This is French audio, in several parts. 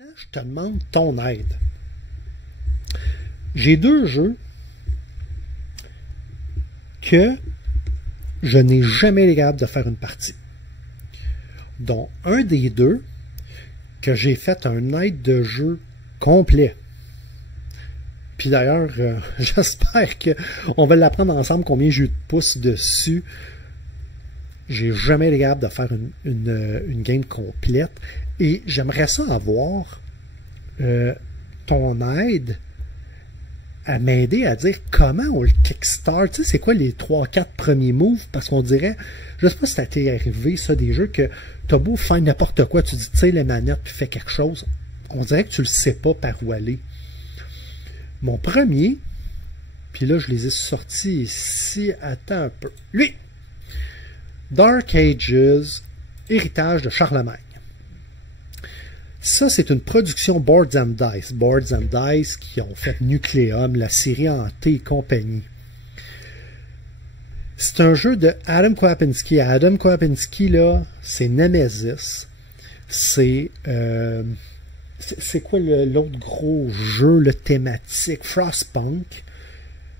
Je te demande ton aide. J'ai deux jeux que je n'ai jamais été capable de faire une partie. Dont un des deux que j'ai fait un aide de jeu complet. Puis d'ailleurs, j'espère qu'on va l'apprendre ensemble combien j'ai eu de pouces dessus. J'ai jamais été capable de faire une game complète. Et j'aimerais ça avoir ton aide à m'aider à dire comment on le kickstart. Tu sais, c'est quoi les 3-4 premiers moves? Parce qu'on dirait, je sais pas si ça t'est arrivé, ça, des jeux que t'as beau faire n'importe quoi, tu dis, tu sais, les manettes, puis fais quelque chose. On dirait que tu le sais pas par où aller. Mon premier, puis là, je les ai sortis ici, attends un peu. Lui! Dark Ages, héritage de Charlemagne. Ça, c'est une production Boards and Dice. Boards and Dice qui ont fait Nucleum, la série hantée et compagnie. C'est un jeu de Adam Kwapinski. Adam Kwapinski, là, c'est Nemesis. C'est quoi l'autre gros jeu, le thématique? Frostpunk.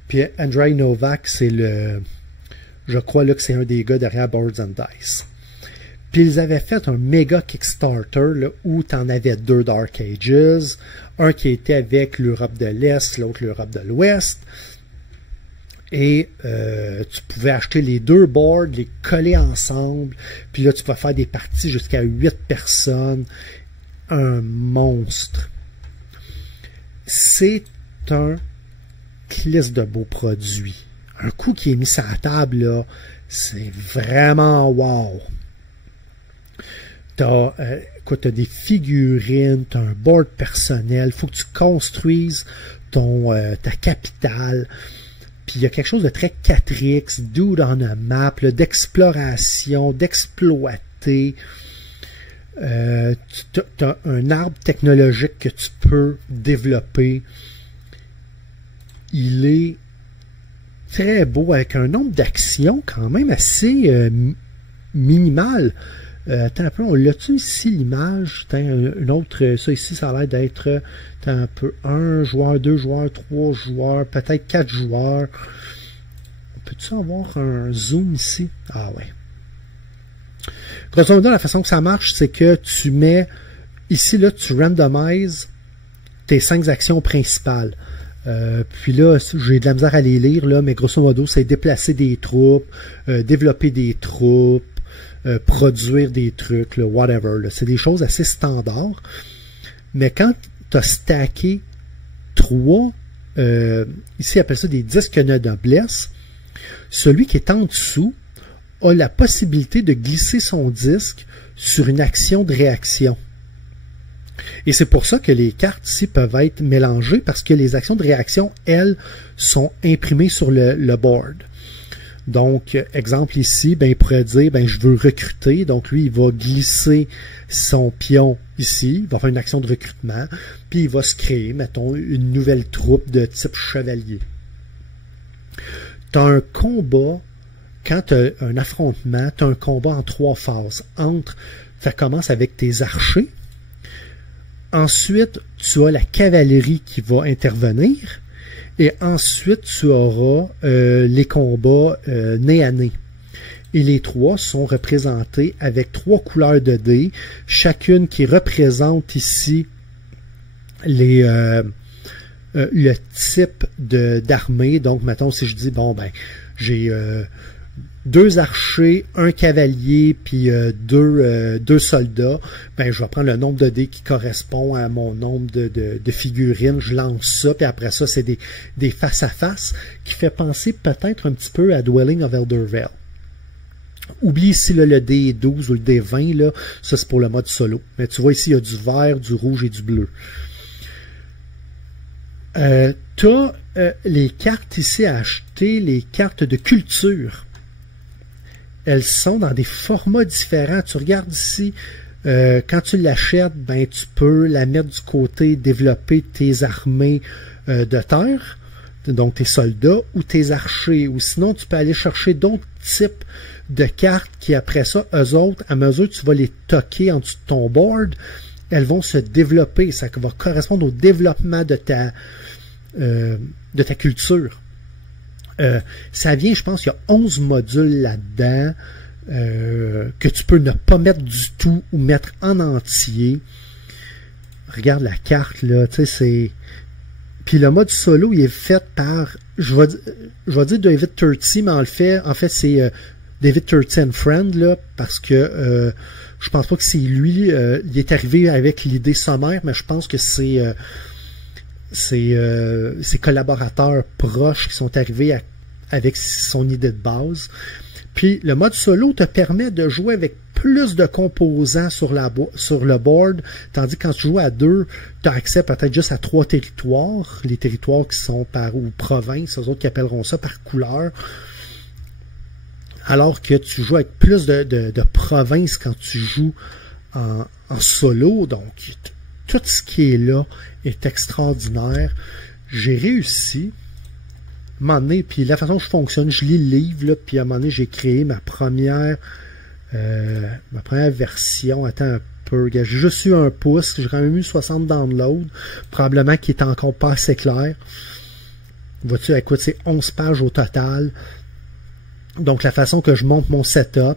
Puis Andrei Novak, c'est je crois là que c'est un des gars derrière Boards and Dice. Puis ils avaient fait un méga Kickstarter là, où tu en avais deux Dark Ages, un qui était avec l'Europe de l'Est, l'autre l'Europe de l'Ouest. Et tu pouvais acheter les deux boards, les coller ensemble, puis là tu pouvais faire des parties jusqu'à 8 personnes. Un monstre. C'est un clisse de beaux produits. Un coup qui est mis sur la table, là, c'est vraiment wow. T'as des figurines, t'as un board personnel, faut que tu construises ta capitale. Puis il y a quelque chose de très 4X, dude on a map, d'exploration, d'exploiter. Tu as un arbre technologique que tu peux développer. Il est très beau, avec un nombre d'actions quand même assez minimal. Attends un peu, on l'a-tu ici l'image? Une autre, ça ici, ça a l'air d'être un peu 1 joueur, 2 joueurs, 3 joueurs, peut-être 4 joueurs. Peux-tu avoir un zoom ici? Ah ouais. Grosso modo, la façon que ça marche, c'est que tu mets ici, là, tu randomises tes 5 actions principales. Puis là, j'ai de la misère à les lire, là, mais grosso modo, c'est déplacer des troupes, développer des troupes, produire des trucs, là, whatever. C'est des choses assez standards. Mais quand tu as stacké 3, ici, ils appellent ça des disques de noblesse, celui qui est en dessous a la possibilité de glisser son disque sur une action de réaction. Et c'est pour ça que les cartes ici peuvent être mélangées, parce que les actions de réaction, elles, sont imprimées sur le board. Donc, exemple ici, il pourrait dire, je veux recruter. Donc, lui, il va glisser son pion ici. Il va faire une action de recrutement. Puis, il va se créer, mettons, une nouvelle troupe de type chevalier. Tu as un combat. Quand tu as un affrontement, tu as un combat en 3 phases. Ça commence avec tes archers. Ensuite, tu as la cavalerie qui va intervenir. Et ensuite, tu auras les combats nez à nez. Et les 3 sont représentés avec 3 couleurs de dés, chacune qui représente ici le type d'armée. Donc, mettons, si je dis, j'ai 2 archers, 1 cavalier, puis 2 soldats, je vais prendre le nombre de dés qui correspond à mon nombre de figurines, je lance ça, puis après ça, c'est des face-à-face qui fait penser peut-être un petit peu à Dwelling of Eldervale. Oublie ici là, le D12 ou le D20, là, ça c'est pour le mode solo. Mais tu vois ici, il y a du vert, du rouge et du bleu. Tu as les cartes ici à acheter, les cartes de culture. Elles sont dans des formats différents. Tu regardes ici, quand tu l'achètes, tu peux la mettre du côté, développer tes armées de terre, donc tes soldats ou tes archers. Ou sinon, tu peux aller chercher d'autres types de cartes qui, après ça, eux autres, à mesure que tu vas les toquer en dessous de ton board, elles vont se développer. Ça va correspondre au développement de ta culture. Ça vient, je pense, il y a 11 modules là-dedans que tu peux ne pas mettre du tout ou mettre en entier. Regarde la carte, là, tu sais, c'est... Puis le mode solo, il est fait par, je vais dire David Turczi, mais en fait, c'est David Turczi and Friend, là, parce que je pense pas que c'est lui, il est arrivé avec l'idée sommaire, mais je pense que c'est ses collaborateurs proches qui sont arrivés avec son idée de base. Puis le mode solo te permet de jouer avec plus de composants sur le board, tandis que quand tu joues à 2, tu as accès peut-être juste à 3 territoires, les territoires qui sont ou provinces, eux autres qui appelleront ça par couleur, alors que tu joues avec plus de provinces quand tu joues en solo. Donc tout ce qui est là est extraordinaire. J'ai réussi à un moment donné, puis la façon dont je fonctionne, je lis le livre, là, puis à un moment donné, j'ai créé ma première version. Attends un peu, j'ai juste eu un pouce, j'ai quand même eu 60 downloads, probablement qui est encore pas assez clair. Vois-tu, écoute, c'est 11 pages au total. Donc la façon que je monte mon setup,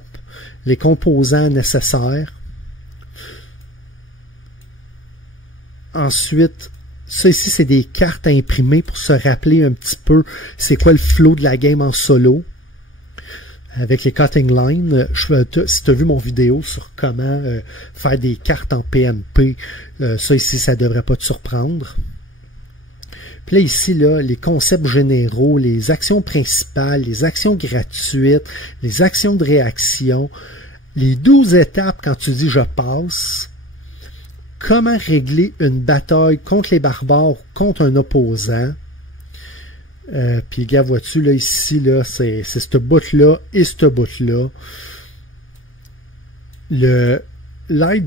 les composants nécessaires. Ensuite, ça ici, c'est des cartes à imprimer pour se rappeler un petit peu c'est quoi le flow de la game en solo. Avec les cutting lines, si tu as vu mon vidéo sur comment faire des cartes en PNP, ça ici, ça ne devrait pas te surprendre. Puis là, ici, là, les concepts généraux, les actions principales, les actions gratuites, les actions de réaction, les 12 étapes quand tu dis « je passe », comment régler une bataille contre les barbares, contre un opposant. Puis, gars, vois-tu, là, ici, là, c'est ce bout-là et ce bout-là. L'aide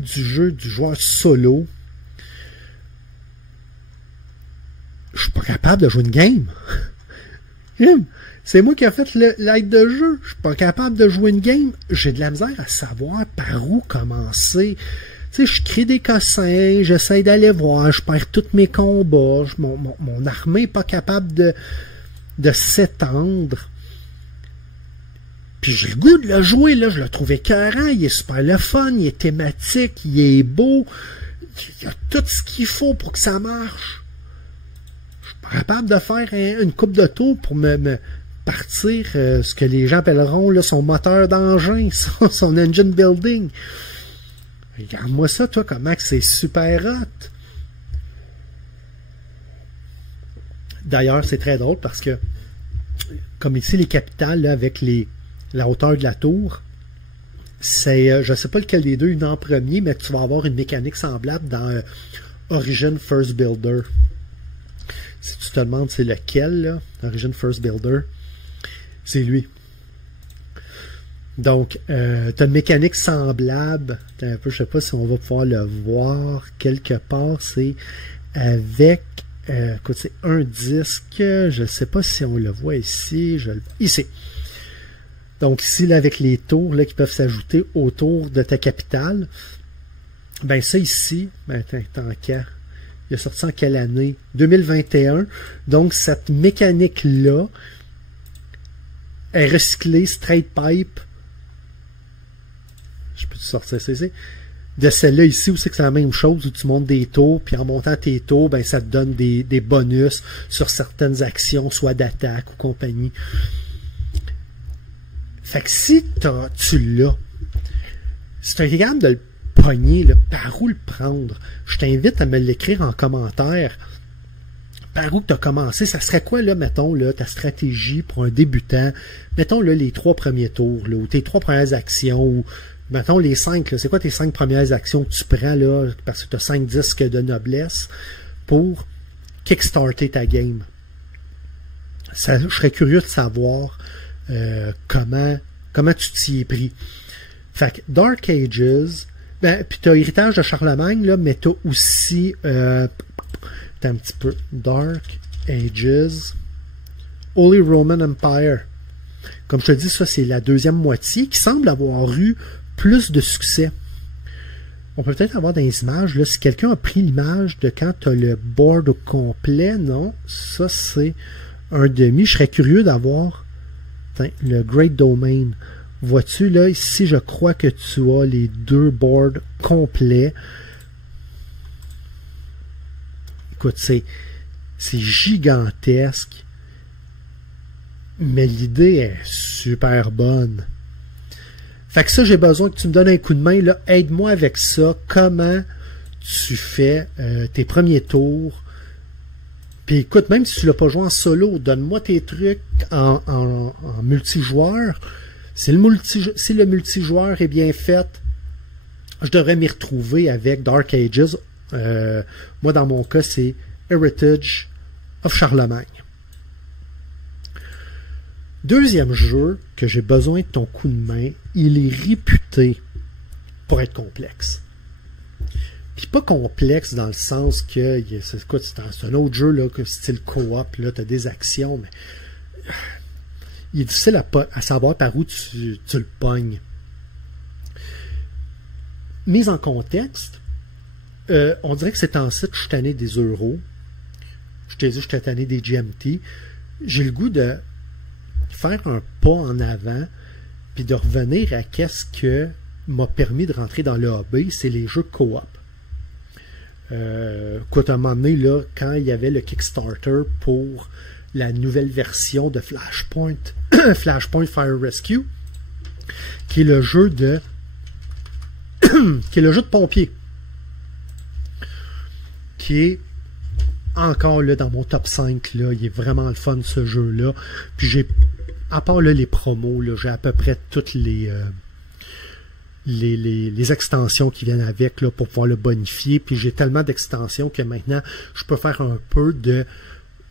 du jeu du joueur solo. Je suis pas capable de jouer une game. C'est moi qui ai fait l'aide de jeu. Je suis pas capable de jouer une game. J'ai de la misère à savoir par où commencer. Tu sais, je crée des cossins, j'essaie d'aller voir, je perds tous mes combats, mon armée n'est pas capable de s'étendre. Puis j'ai le goût de le jouer, là, je le trouve écœurant, il est super le fun, il est thématique, il est beau, il y a tout ce qu'il faut pour que ça marche. Je suis pas capable de faire une coupe de tours pour me partir ce que les gens appelleront là, son moteur d'engin, son engine building. Regarde-moi ça, toi, comment c'est super hot. D'ailleurs, c'est très drôle parce que, comme ici, les capitales, là, avec la hauteur de la tour, c'est, je ne sais pas lequel des deux est en premier, mais tu vas avoir une mécanique semblable dans Origin First Builder. Si tu te demandes c'est lequel, là, Origin First Builder, c'est lui. Donc, tu as une mécanique semblable. Un peu, je sais pas si on va pouvoir le voir quelque part. C'est avec, écoute, c'est un disque. Je ne sais pas si on le voit ici. Ici. Donc ici, là, avec les tours là, qui peuvent s'ajouter autour de ta capitale. Ben ça ici, ben tant qu'à. Il est sorti en quelle année? 2021. Donc cette mécanique-là est recyclée, straight pipe. Je peux te sortir ça ici. De celle-là ici, où c'est que c'est la même chose, où tu montes des tours, puis en montant tes tours, ben ça te donne des bonus sur certaines actions, soit d'attaque ou compagnie. Fait que si tu l'as, si tu es capable de le pogner, là, par où le prendre, je t'invite à me l'écrire en commentaire. Par où tu as commencé, ça serait quoi, là, mettons, là, ta stratégie pour un débutant? Mettons, là, les 3 premiers tours, là, ou tes 3 premières actions, ou mettons les 5, là, c'est quoi tes 5 premières actions que tu prends, là, parce que tu as 5 disques de noblesse pour kickstarter ta game? Ça, je serais curieux de savoir comment tu t'y es pris. Fait que Dark Ages, ben, puis tu as Héritage de Charlemagne, là, mais tu as aussi un petit peu Dark Ages, Holy Roman Empire. Comme je te dis, ça c'est la deuxième moitié qui semble avoir eu plus de succès. on peut peut-être avoir dans les images, là, si quelqu'un a pris l'image de quand tu as le board au complet, non, ça c'est un demi. Je serais curieux d'avoir le Great Domain. Vois-tu, là, ici, je crois que tu as les deux boards complets. Écoute, c'est gigantesque, mais l'idée est super bonne. Fait que ça, j'ai besoin que tu me donnes un coup de main, là. Aide-moi avec ça. Comment tu fais tes premiers tours. Puis écoute, même si tu l'as pas joué en solo, donne-moi tes trucs en multijoueur. Si le multijoueur est bien fait, je devrais m'y retrouver avec Dark Ages. Moi, dans mon cas, c'est Heritage of Charlemagne. Deuxième jeu que j'ai besoin de ton coup de main, il est réputé pour être complexe. Puis pas complexe dans le sens que c'est un autre jeu là, que style co-op, là, tu as des actions, mais il est difficile à savoir par où tu le pognes. Mise en contexte, on dirait que c'est en site, je suis tanné des euros. Je t'ai dit, je suis tanné des GMT. J'ai le goût de faire un pas en avant puis de revenir à qu'est-ce que m'a permis de rentrer dans le hobby, c'est les jeux co-op. Écoute, à un moment donné, là, quand il y avait le Kickstarter pour la nouvelle version de Flashpoint, Flashpoint Fire Rescue, qui est le jeu de pompier, qui est encore là dans mon top 5, là, il est vraiment le fun ce jeu-là. Puis j'ai, à part là, les promos, là, j'ai à peu près toutes les extensions qui viennent avec là, pour pouvoir le bonifier. Puis j'ai tellement d'extensions que maintenant, je peux faire un peu de...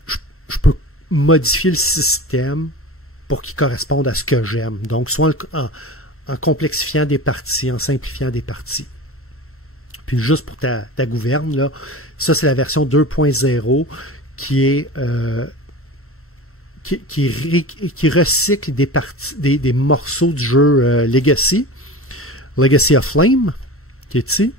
Je peux modifier le système pour qu'il corresponde à ce que j'aime. Donc, soit en complexifiant des parties, en simplifiant des parties. Puis juste pour ta gouverne, là, ça c'est la version 2.0 qui recycle des parties, des morceaux du jeu Legacy of Flame, qui est ici,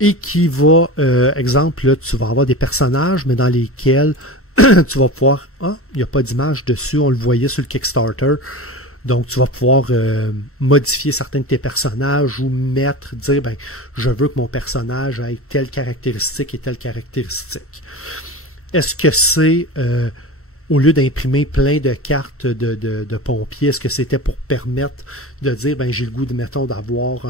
et qui va, exemple, là, tu vas avoir des personnages, mais dans lesquels tu vas pouvoir, il n'y a pas d'image dessus, on le voyait sur le Kickstarter, donc tu vas pouvoir modifier certains de tes personnages ou dire, ben, je veux que mon personnage ait telle caractéristique et telle caractéristique. Est-ce que c'est, au lieu d'imprimer plein de cartes de pompiers, est-ce que c'était pour permettre de dire, ben, j'ai le goût, mettons, d'avoir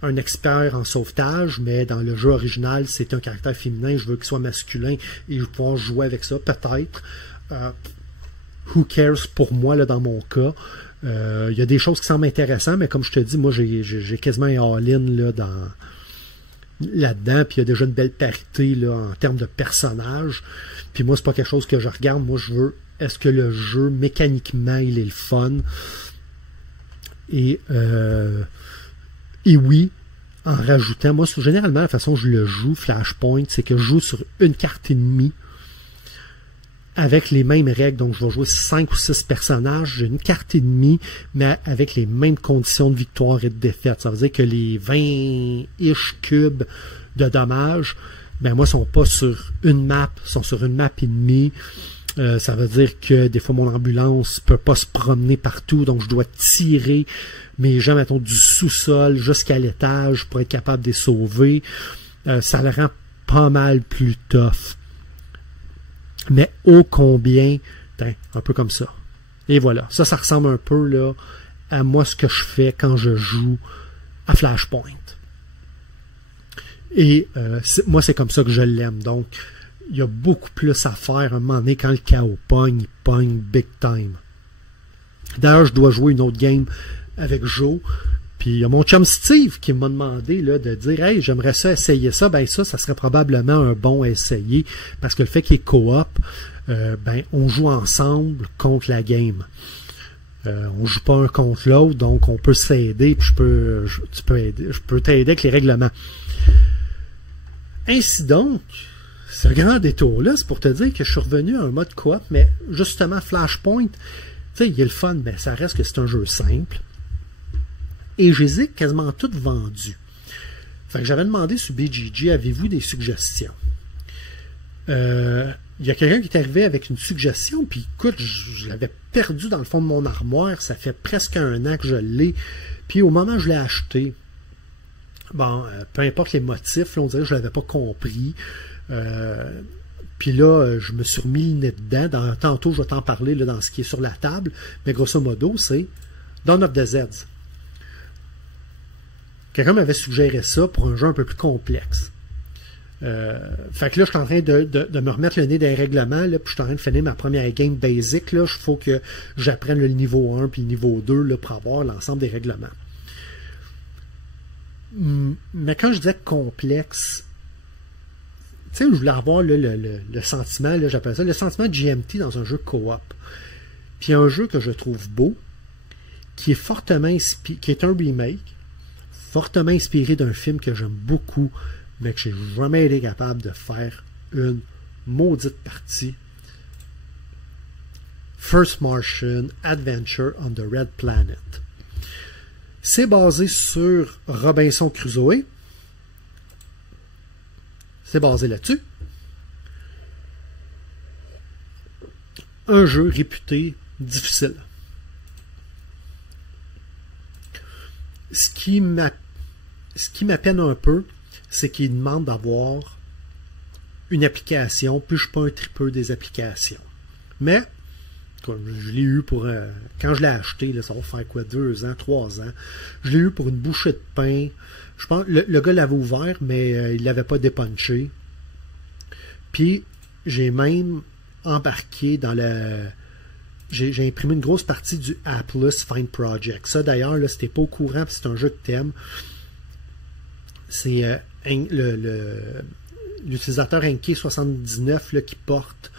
un expert en sauvetage, mais dans le jeu original, c'est un caractère féminin, je veux qu'il soit masculin et je vais pouvoir jouer avec ça, peut-être. Who cares pour moi, là, dans mon cas. Il y a des choses qui semblent intéressantes, mais comme je te dis, moi, j'ai quasiment un all-in là-dedans, puis il y a déjà une belle parité là, en termes de personnages. Puis moi, c'est pas quelque chose que je regarde. Moi, je veux, est-ce que le jeu, mécaniquement, il est le fun? Et oui, en rajoutant, moi, généralement, la façon dont je le joue, Flashpoint, c'est que je joue sur une carte et demie avec les mêmes règles. Donc, je vais jouer 5 ou 6 personnages, j'ai une carte et demie, mais avec les mêmes conditions de victoire et de défaite. Ça veut dire que les 20-ish cubes de dommages, ben moi, sont pas sur une map, sont sur une map et demie. Ça veut dire que des fois, mon ambulance peut pas se promener partout, donc je dois tirer mes gens, mettons, du sous-sol jusqu'à l'étage pour être capable de les sauver. Ça le rend pas mal plus tough. Mais ô combien, un peu comme ça. Et voilà, ça ressemble un peu là à moi ce que je fais quand je joue à Flashpoint. Et moi, c'est comme ça que je l'aime. Donc, il y a beaucoup plus à faire à un moment donné quand le chaos pogne, il pogne big time. D'ailleurs, je dois jouer une autre game avec Joe. Puis il y a mon chum Steve qui m'a demandé là, de dire « Hey, j'aimerais ça essayer ça. » Ben ça serait probablement un bon à essayer. Parce que le fait qu'il y ait coop, ben on joue ensemble contre la game. On joue pas un contre l'autre, donc on peut s'aider, puis je peux t'aider avec les règlements. Ainsi donc, ce grand détour-là, c'est pour te dire que je suis revenu à un mode coop, mais justement Flashpoint, tu sais, il est le fun, mais ça reste que c'est un jeu simple. Et je les ai quasiment toutes vendues. Fait que j'avais demandé sur BGG, avez-vous des suggestions? Il y a quelqu'un qui est arrivé avec une suggestion, puis écoute, je l'avais perdu dans le fond de mon armoire, ça fait presque 1 an que je l'ai, puis au moment où je l'ai acheté, bon, peu importe les motifs, là, on dirait que je ne l'avais pas compris, puis là, je me suis remis le nez dedans, tantôt je vais t'en parler là, dans ce qui est sur la table, mais grosso modo, c'est Dawn of the Zeds. Quelqu'un m'avait suggéré ça pour un jeu un peu plus complexe. Fait que là, je suis en train de me remettre le nez des règlements, là, puis je suis en train de finir ma première game basic. Il faut que j'apprenne le niveau 1 puis le niveau 2 là, pour avoir l'ensemble des règlements. Mais quand je disais complexe, tu sais, je voulais avoir là, le sentiment, là, j'appelle ça le sentiment de GMT dans un jeu coop. Puis un jeu que je trouve beau, qui est fortement qui est un remake, fortement inspiré d'un film que j'aime beaucoup, mais que j'ai jamais été capable de faire une maudite partie. First Martian Adventure on the Red Planet. C'est basé sur Robinson Crusoe. C'est basé là-dessus. Un jeu réputé difficile. Ce qui m'appelle un peu, c'est qu'il demande d'avoir une application, puis je ne suis pas un tripeux des applications. Mais, comme je l'ai eu pour... quand je l'ai acheté, là, ça va faire quoi, 2 ans, 3 ans, je l'ai eu pour une bouchée de pain. Je pense le gars l'avait ouvert, mais il ne l'avait pas dépunché. Puis, j'ai même embarqué dans le... J'ai imprimé une grosse partie du Atlus Find Project. Ça, d'ailleurs, là, si t'es pas au courant, c'est un jeu de thème. C'est l'utilisateur Enki79 là, qui porte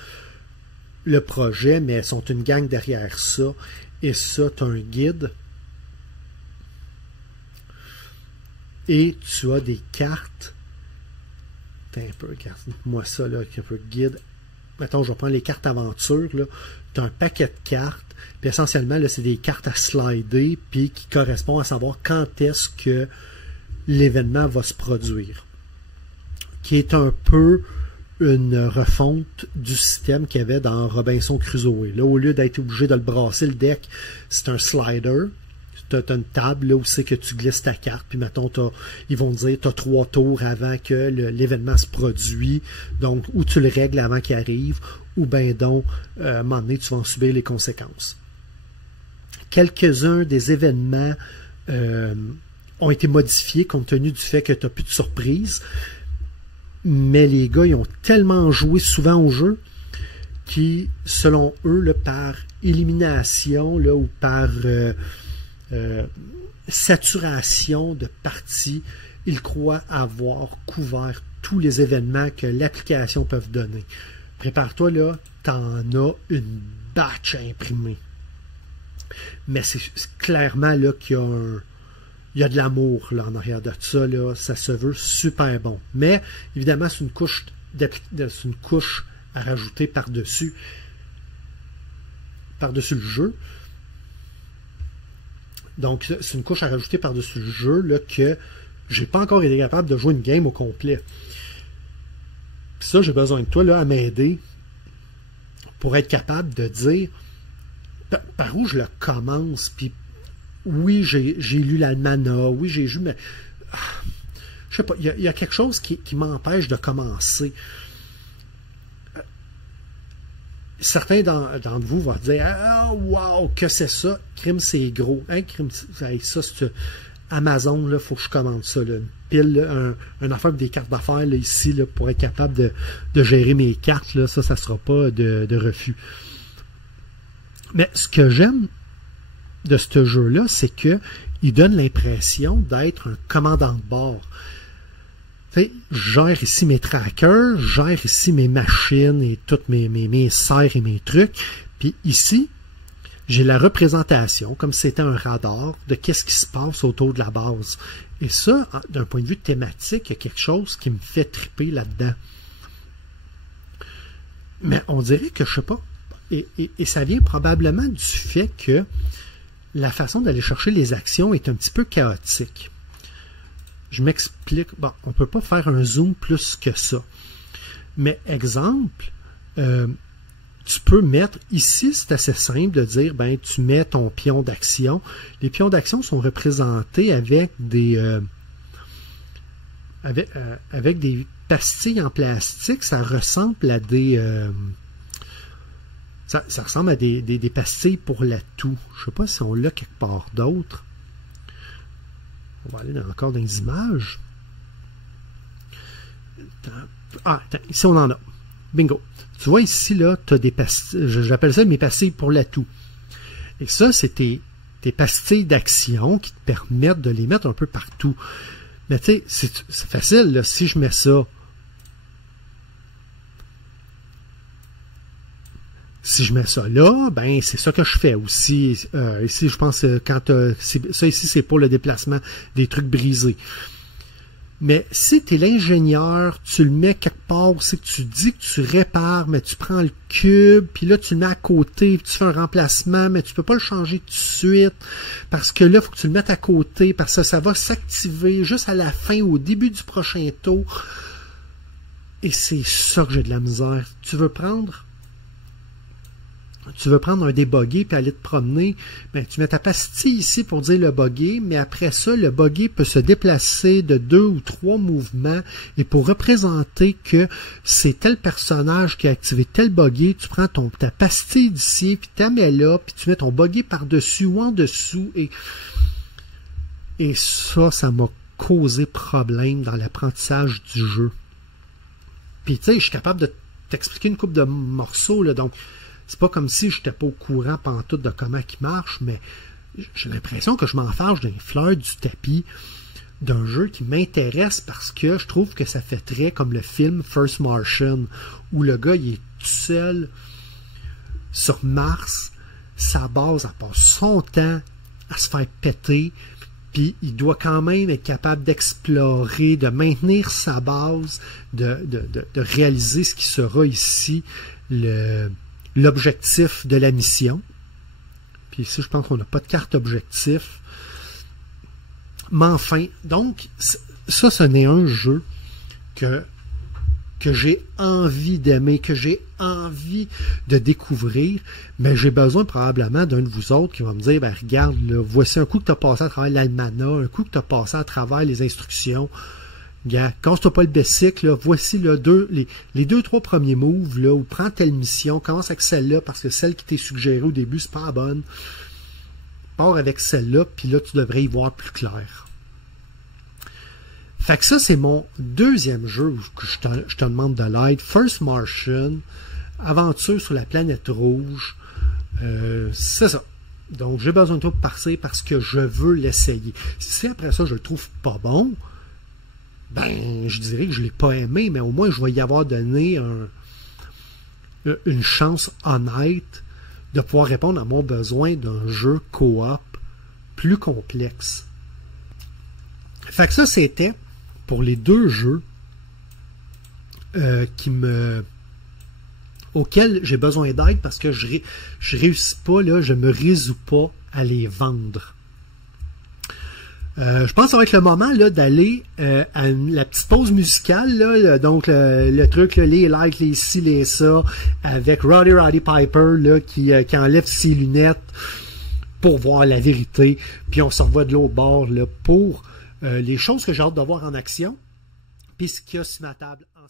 le projet, mais ils sont une gang derrière ça. Et ça, tu as un guide. Et tu as des cartes. T'as un peu, regarde-moi ça, là, un peu guide. Mettons, je vais prendre les cartes aventure, là. Tu as un paquet de cartes, puis essentiellement, là, c'est des cartes à slider, puis qui correspondent à savoir quand est-ce que l'événement va se produire. Qui est un peu une refonte du système qu'il y avait dans Robinson Crusoe. Là, au lieu d'être obligé de le brasser, le deck, c'est un slider. Tu as une table là, où c'est que tu glisses ta carte, puis mettons, ils vont te dire tu as 3 tours avant que l'événement se produit, donc ou tu le règles avant qu'il arrive, ou bien donc, à un moment donné, tu vas en subir les conséquences. Quelques-uns des événements ont été modifiés compte tenu du fait que tu n'as plus de surprise, mais les gars, ils ont tellement joué souvent au jeu qui, selon eux, là, par élimination là, ou par saturation de parties, ils croient avoir couvert tous les événements que l'application peut donner. Prépare-toi, là, t'en as une batch à imprimer. Mais c'est clairement là qu'il y a de l'amour là en arrière de ça, là, ça se veut super bon. Mais évidemment, c'est une couche à rajouter par-dessus le jeu. Donc, c'est une couche à rajouter par-dessus le jeu là, que j'ai pas encore été capable de jouer une game au complet. Puis ça, j'ai besoin de toi là, à m'aider pour être capable de dire par où je le commence. Puis oui, j'ai lu l'Almanach, oui, j'ai lu, mais je sais pas, il y a quelque chose qui m'empêche de commencer. Certains d'entre vous vont dire « Ah, wow, que c'est ça? Crime, c'est gros. Hein, crime, ça, c'est Amazon, là, faut que je commande ça. Là. Une pile, un affaire des cartes d'affaires là, ici, là, pour être capable de gérer mes cartes, là, ça ne sera pas de refus. » Mais ce que j'aime de ce jeu-là, c'est qu'il donne l'impression d'être un commandant de bord. Je gère ici mes trackers, je gère ici mes machines et toutes mes serres et mes trucs. Puis ici, j'ai la représentation, comme si c'était un radar, de qu'est-ce qui se passe autour de la base. Et ça, d'un point de vue thématique, il y a quelque chose qui me fait triper là-dedans. Mais on dirait que, je sais pas, et ça vient probablement du fait que la façon d'aller chercher les actions est un petit peu chaotique. Je m'explique. Bon, on ne peut pas faire un zoom plus que ça. Mais exemple, tu peux mettre, ici c'est assez simple de dire, ben tu mets ton pion d'action. Les pions d'action sont représentés avec des avec des pastilles en plastique. Ça ressemble à des ça ressemble à des pastilles pour la toux. Je ne sais pas si on l'a quelque part d'autre. On va aller encore dans les images. Ah, attends, ici on en a. Bingo. Tu vois ici, là, tu as des pastilles, j'appelle ça mes pastilles pour la toux. Et ça, c'est tes pastilles d'action qui te permettent de les mettre un peu partout. Mais tu sais, c'est facile, là, si je mets ça. Si je mets ça là, ben c'est ça que je fais aussi. Ici, je pense quand ça ici, c'est pour le déplacement des trucs brisés. Mais si tu es l'ingénieur, tu le mets quelque part, c'est que tu dis que tu répares, mais tu prends le cube, puis là tu le mets à côté, puis tu fais un remplacement, mais tu peux pas le changer tout de suite, parce que là, il faut que tu le mettes à côté, parce que ça va s'activer juste à la fin, au début du prochain tour. Et c'est ça que j'ai de la misère. Tu veux prendre un débugger puis aller te promener, ben, tu mets ta pastille ici pour dire le bugger, mais après ça, le bugger peut se déplacer de 2 ou 3 mouvements, et pour représenter que c'est tel personnage qui a activé tel bugger, tu prends ta pastille d'ici, puis tu la mets là, puis tu mets ton bugger par-dessus ou en dessous, et ça m'a causé problème dans l'apprentissage du jeu. Puis tu sais, je suis capable de t'expliquer une couple de morceaux, là, donc c'est pas comme si je n'étais pas au courant pantoute de comment il marche, mais j'ai l'impression que je m'enfarge d'une fleur du tapis d'un jeu qui m'intéresse parce que je trouve que ça fait très comme le film First Martian, où le gars il est tout seul sur Mars, sa base, elle passe son temps à se faire péter, puis il doit quand même être capable d'explorer, de maintenir sa base, de réaliser ce qui sera ici l'objectif de la mission. Puis ici, je pense qu'on n'a pas de carte objectif. Mais enfin, donc, ça, ce n'est un jeu que j'ai envie d'aimer, que j'ai envie de découvrir, mais j'ai besoin probablement d'un de vous autres qui va me dire, ben regarde, là, voici un coup que tu as passé à travers l'almanach, un coup que tu as passé à travers les instructions. Gars, casse-toi pas le basic, là, voici là, les 2-3 premiers moves, là, ou prends telle mission, commence avec celle-là, parce que celle qui t'est suggérée au début, c'est pas la bonne. Pars avec celle-là, puis là, tu devrais y voir plus clair. Fait que ça, c'est mon deuxième jeu que je te demande de l'aide. First Martian, aventure sur la planète rouge. C'est ça. Donc, j'ai besoin de toi pour passer parce que je veux l'essayer. Si après ça, je le trouve pas bon, ben, je dirais que je ne l'ai pas aimé, mais au moins, je vais y avoir donné une chance honnête de pouvoir répondre à mon besoin d'un jeu coop plus complexe. Fait que ça, c'était pour les deux jeux auxquels j'ai besoin d'aide parce que je réussis pas, là, je me résous pas à les vendre. Je pense que ça va être le moment là d'aller à la petite pause musicale, là, donc le truc, là, les likes, les ci, les ça, avec Roddy Piper là, qui enlève ses lunettes pour voir la vérité, puis on se revoit de l'autre bord là, pour les choses que j'ai hâte de voir en action, puis ce qu'il y a sur ma table en ce moment.